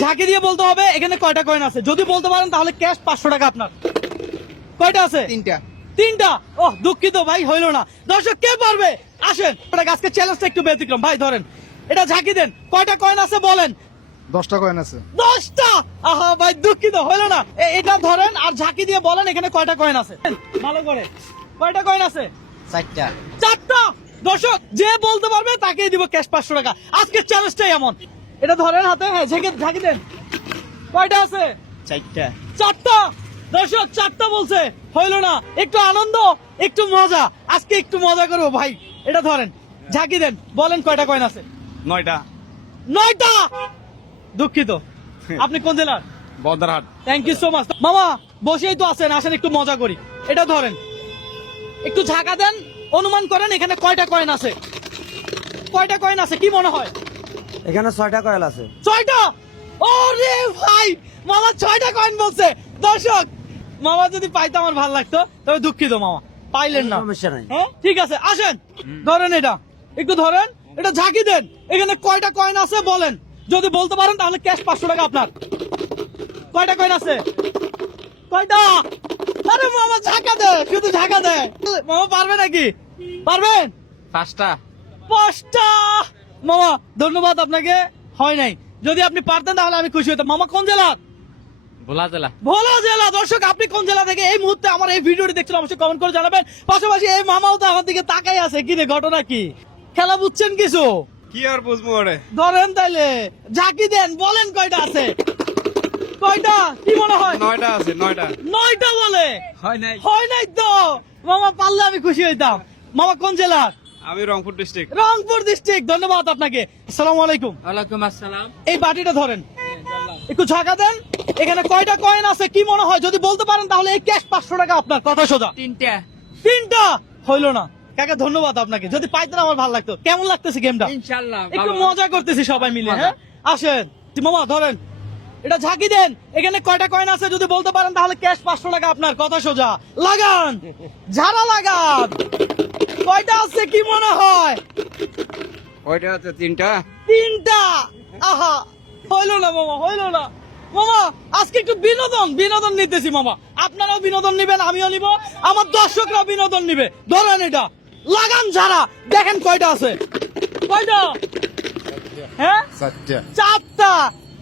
ঝাঁকি দিয়ে বলতে হবে এখানে কয়টা কয়েন আছে। যদি বলতে পারেন তাহলে ক্যাশ 500 টাকা আপনার। কয়টা আছে? তিনটা। ওহ দুঃখিত ভাই, হইলো না। দর্শক কে পারবে? আসেন, আজকে চ্যালেঞ্জটা একটু ব্যতিক্রম। ভাই ধরেন, এটা ঝাঁকি দেন, কয়টা কয়েন আছে বলেন। 10টা কয়েন আছে। 10টা। আহা ভাই দুঃখিত, হইলো না। এটা ধরেন আর ঝাঁকি দিয়ে বলেন এখানে কয়টা কয়েন আছে। ভালো করে, কয়টা কয়েন আছে? 4টা। 4টা। দর্শক যে বলতে পারবে তাকেই দিব ক্যাশ 500 টাকা। আজকে চ্যালেঞ্জটাই এমন। এটা ধরেন হাতে, হ্যাঁ ঝাঁকি দেন, কয়টা আছে? 4টা। 4টা। দর্শক 4টা বলছে, হইলো না। একটু আনন্দ, একটু মজা, আজকে একটু মজা করবো ভাই। এটা ধরেন, ঝাঁকি দেন, বলেন কয়টা কয়েন আছে। 9টা। 9টা। দুঃখিত, আপনি কোন জেলার? Badarhat. Thank you so much. মামা বসেই তো আছেন, আসেন একটু মজা করি। এটা ধরেন, একটু ঝাঁকা দেন, অনুমান করেন এখানে কয়টা কয়েন আছে। কয়টা কয়েন আছে কি মনে হয়? এখানে 6টা কয়েল আছে। 6টা। ওরে ভাই, মামা 6টা কয়েন বলছে। দর্শক, মামা যদি পাইতো আমার ভালো লাগতো, তবে দুঃখিত মামা, পাইলেন না। সমস্যা নাই। হ্যাঁ ঠিক আছে, আসেন ধরেন এটা, একটু ধরেন, এটা ঝাঁকি দেন, এখানে কয়টা কয়েন আছে বলেন। যদি বলতে পারেন তাহলে ক্যাশ 500 টাকা আপনার। কয়টা কয়েন আছে? কয়টা? আরে মামা ঝাঁকা দে, শুধু ঝাঁকা দে। মামা পারবে নাকি? পারবেন? 5টা। 5টা। মামা ধন্যবাদ আপনাকে, হয় নাই। যদি আপনি পারতেন তাহলে আমি খুশি হতাম। মামা কোন জেলার? ভোলা জেলা। ভোলা জেলা। দর্শক আপনি কোন জেলা থেকে এই মুহূর্তে আমার এই ভিডিওটি দেখছেন অবশ্যই কমেন্ট করে জানাবেন। পাশাপাশি এই মামাও তো আমার দিকে তাকাই আছে, কি রে ঘটনা কি? খেলা বুঝছেন কিছু? কি আর বুঝবো ওরে। ধরেন তাইলে, ঝাঁকি দেন, বলেন কয়টা আছে। কয়টা কি মনে হয়? 9টা আছে। 9টা। 9টা বলে। হয় নাই। হয় নাই তো। মামা পারলে আমি খুশি হইতাম। মামা কোন জেলার? আমি রংপুর ডিস্ট্রিক্ট। রংপুর ডিস্ট্রিক্ট। ধন্যবাদ আপনাকে। আসসালামু আলাইকুম। ওয়ালাইকুম আসসালাম। এই বাটিটা ধরেন, একটু ঝাঁকা দেন, এখানে কয়টা কয়েন আছে কি মনে হয়। যদি বলতে পারেন তাহলে এই ক্যাশ 500 টাকা আপনার। কথা সোজা। 3টা। 3টা। হইলো না কাকা, ধন্যবাদ আপনাকে। যদি পাইতেন আমার ভালো লাগতো। কেমন লাগতেছে গেমটা? ইনশাআল্লাহ একটু মজা করতেছি সবাই মিলে। হ্যাঁ আসেন মামা ধরেন, এটা ঝাঁকি দেন, এখানে কয়টা কয়েন আছে। যদি বলতে পারেন তাহলে ক্যাশ 500 টাকা আপনার। কথা সোজা। লাগান, ঝাড়া লাগান, কয়টা আছে কি মনে হয়? কয়টা আছে? 3টা। 3টা। আহা হইলো না মামা, হইলো না। মামা আজকে একটু বিনোদন নিতেছি মামা। আপনারাও বিনোদন নিবেন, আমিও নিব, আমার দর্শকরাও বিনোদন নিবে। ধরেন এটা, লাগান ঝাড়া, দেখেন কয়টা আছে। কয়টা? হ্যাঁ 4টা।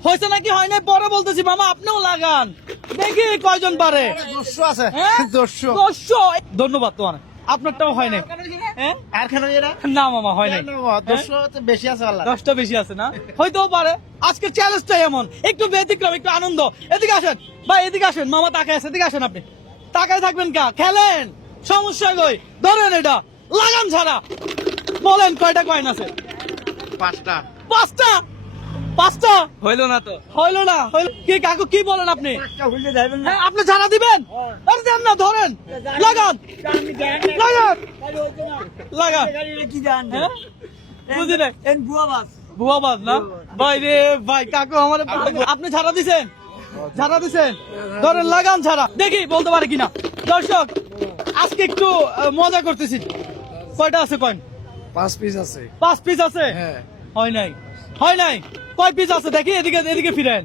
হয়েছে নাকি হয় নাই পরে বলতেছি মামা, আপনিও লাগান, দেখি কয়জন পারে। 200 আছে। হ্যাঁ? 200। 200। ধন্যবাদ তোমার, আপনারটাও হয় নাই। হ্যাঁ? আর কেন এরা? না মামা হয় নাই। 200 তো বেশি আছে আল্লাহ। 10টা বেশি আছে না? হয়তো পারে। আজকে চ্যালেঞ্জটাই এমন, একটু ব্যতিক্রম, একটু আনন্দ। এদিকে আসেন ভাই, এদিকে আসেন। মামা তাকায় আছে, এদিকে আসেন। আপনি তাকায় থাকবেন কা? খেলেন, সমস্যা কই? ধরেন এটা, লাগান ছাড়া, বলেন কয়টা কয়েন আছে। 5টা। 5টা। 5টা। হইলো না তো। হইলো না। হইলো কি কাকু, কি বলেন আপনি? 5টা হইলে যাবেন না। হ্যাঁ আপনি ছাড়া দিবেন? আরে দেন না, ধরেন, লাগান, আমি জানি না। লাগান, তাহলে হইতো না। লাগান। গাড়িটা কি জান? হ্যাঁ বুঝি নাই। এন বুয়া বাস। ভুয়াবাদ না ভাই রে ভাই, কাকু আমার। আপনি ঝাড়া দিছেন? ঝাড়া দিছেন? ধরেন লাগান ছাড়া, দেখি বলতে পারে কিনা। দর্শক আজকে একটু মজা করতেছি। কয়টা আছে কয়েন? 5 পিস আছে। 5 পিস আছে। হ্যাঁ। হয় নাই, হয় নাই। কয় পিস আছে দেখি, এদিকে ফিরেন।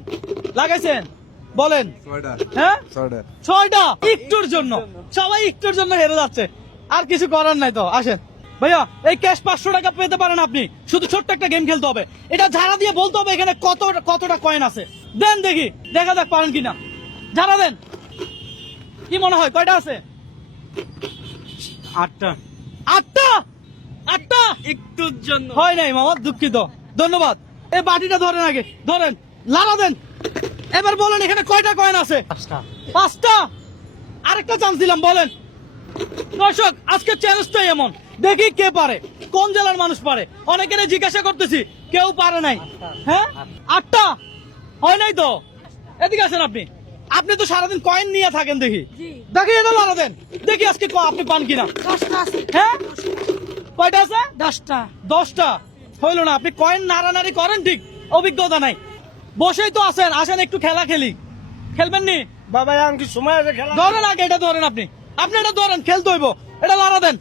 লাগাইছেন বলেন। 6টা। হ্যাঁ 6টা। 6টা। একটুর জন্য সবাই একটুর জন্য হেরে যাচ্ছে, আর কিছু করার নাই তো। আসেন ভাইয়া, এই ক্যাশ 500 টাকা পেতে পারেন আপনি। শুধু ছোট্ট একটা গেম খেলতে হবে, এটা ঝাড়া দিয়ে বলতে হবে এখানে কতটা কয়েন আছে। দেন দেখি, দেখা যাক পারেন কিনা। ঝাড়া দেন, কি মনে হয় কয়টা আছে? 8টা। 8টা। 8টা। একটুর জন্য। হয় নাই মামা, দুঃখিত। ধন্যবাদ। এই বাটিটা ধরেন আগে, ধরেন, লাড়া দেন। এবার বলেন এখানে কয়টা কয়েন আছে? 5টা। 5টা। আরেকটা চান্স দিলাম, বলেন। দর্শক আজকে চ্যালেঞ্জটাই এমন, দেখি কে পারে, কোন জেলার মানুষ পারে। অনেকের জিজ্ঞাসা করতেছি, কেউ পারে নাই। হ্যাঁ 8টা। হয় নাই তো। এদিকে আসেন আপনি, আপনি তো সারাদিন কয়েন নিয়ে থাকেন, দেখি দেখি এটা লাড়া দেন, দেখি আজকে আপনি পান কিনা। 10টা আছে। হ্যাঁ কয়টা আছে? 10টা। 10টা। হইলো না, আপনি কয়েন নাড়ানাড়ি করেন ঠিক, অভিজ্ঞতা নাই। বসেই তো আছেন, আসেন একটু খেলা খেলি। খেলবেন নি? বাবা এখন কি সময় আছে খেলা? ধরেন আগে এটা ধরেন, আপনি এটা ধরেন, খেলতে হইব। এটা লড়া দেন।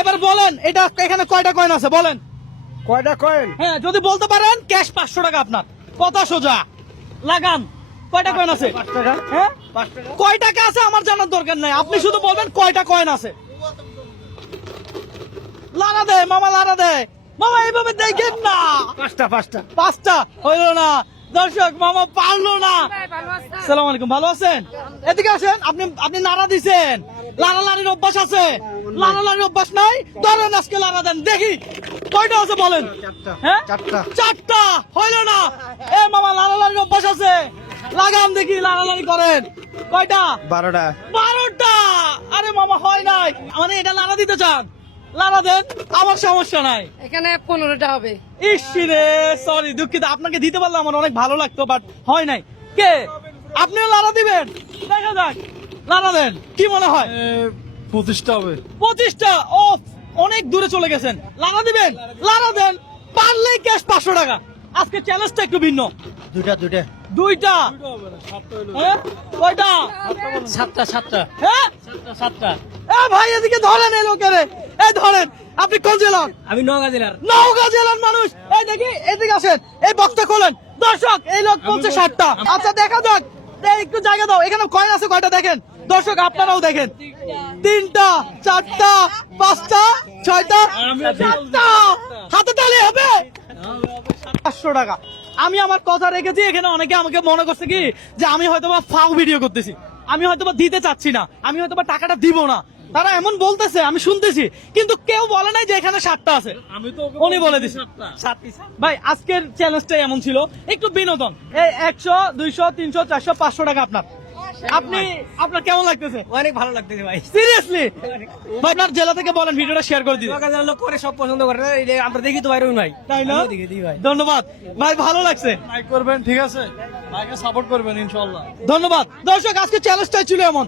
এবার বলেন এটা এখানে কয়টা কয়েন আছে বলেন। কয়টা কয়েন? হ্যাঁ যদি বলতে পারেন ক্যাশ 500 টাকা আপনার। কথা সোজা লাগান। কয়টা কয়েন আছে? 5 টাকা। হ্যাঁ 5 টাকা। কয় টাকা আছে আমার জানার দরকার নাই, আপনি শুধু বলবেন কয়টা কয়েন আছে। লারা দে মামা, লারা দে মামা, এইভাবে দেখেন না। 5টা 5টা। 5টা হইল না দর্শক, মামা পারলো না। সালাম আলাইকুম, ভালো আছেন? এদিকে আসেন। আপনি নাড়া দিছেন, লাড়ালাড়ির অভ্যাস আছে? লাড়ালাড়ির অভ্যাস নাই, ধরেন আজকে লাড়া দেন দেখি কয়টা আছে বলেন। 4টা। হ্যাঁ 4টা। 4টা হইল না। এ মামা লাড়ালাড়ির অভ্যাস আছে, লাগাম দেখি লাড়ালাড়ি করেন। কয়টা? 12টা। 12টা। আরে মামা হয় নাই, মানে এটা লাড়া দিতে চান, লাড়া দেন, আমার সমস্যা নাই। এখানে 15টা হবে। ইসরে সরি, দুঃখিত, আপনাকে দিতে পারলে আমার অনেক ভালো লাগতো, বাট হয় নাই। কে? আপনিও লাড়া দিবেন? দেখা যাক, লাড়া দেন। কি মনে হয়? 25টা হবে। 25টা। ও অনেক দূরে চলে গেছেন। লাড়া দিবেন? লাড়া দেন, পারলেই ক্যাশ 500 টাকা। আজকে চ্যালেঞ্জটা একটু ভিন্ন। দুইটা। দুইটা। হ্যাঁ? কয়টা? 7টা। হ্যাঁ 7টা। এ ভাই এদিকে ধরেন, এই লোকেরে, এই ধরেন। আপনি কোন জেলার? আমি নওগাঁ জেলার। নওগাঁ জেলার মানুষ। এই দেখি, এদিকে আসেন, এই বক্সটা খোলেন। দর্শক, এই লোক বলছে 60টা। আচ্ছা দেখা যাক, এই একটু জায়গা দাও। এখানে কয়েন আছে কয়টা দেখেন দর্শক, আপনারাও দেখেন। 3টা, 4টা, 5টা, 6টা, 7টা। হাতে তালি হবে 500 টাকা। আমি আমার কথা রেখেছি। এখানে অনেকে আমাকে মনে করছে কি যে আমি হয়তোবা ফাউ ভিডিও করতেছি, আমি হয়তোবা দিতে চাচ্ছি না, আমি হয়তোবা টাকাটা দিব না। তারা এমন বলতেছে, আমি শুনতেছি, কিন্তু কেউ বলে নাই যে এখানে 7টা আছে। আমি তো উনি বলে দিছে। ভাই আজকের চ্যালেঞ্জটাই এমন ছিল, একটু বিনোদন। এই 100, 200, 300, 400, 500 টাকা আপনার। আপনার কেমন লাগতেছে? অনেক ভালো লাগতেছে ভাই। সিরিয়াসলি ভাই, আপনার জেলা থেকে বলেন, ভিডিওটা শেয়ার করে দিন। নওগাঁ জেলার লোক করে সব পছন্দ করে, এই যে আমরা দেখি তো ভাই রুন ভাই। তাই না? আমিও দেখি দিই ভাই। ধন্যবাদ ভাই, ভালো লাগছে। লাইক করবেন, ঠিক আছে? লাইকে সাপোর্ট করবেন ইনশাআল্লাহ। ধন্যবাদ দর্শক, আজকে চ্যালেঞ্জটাই ছিল এমন।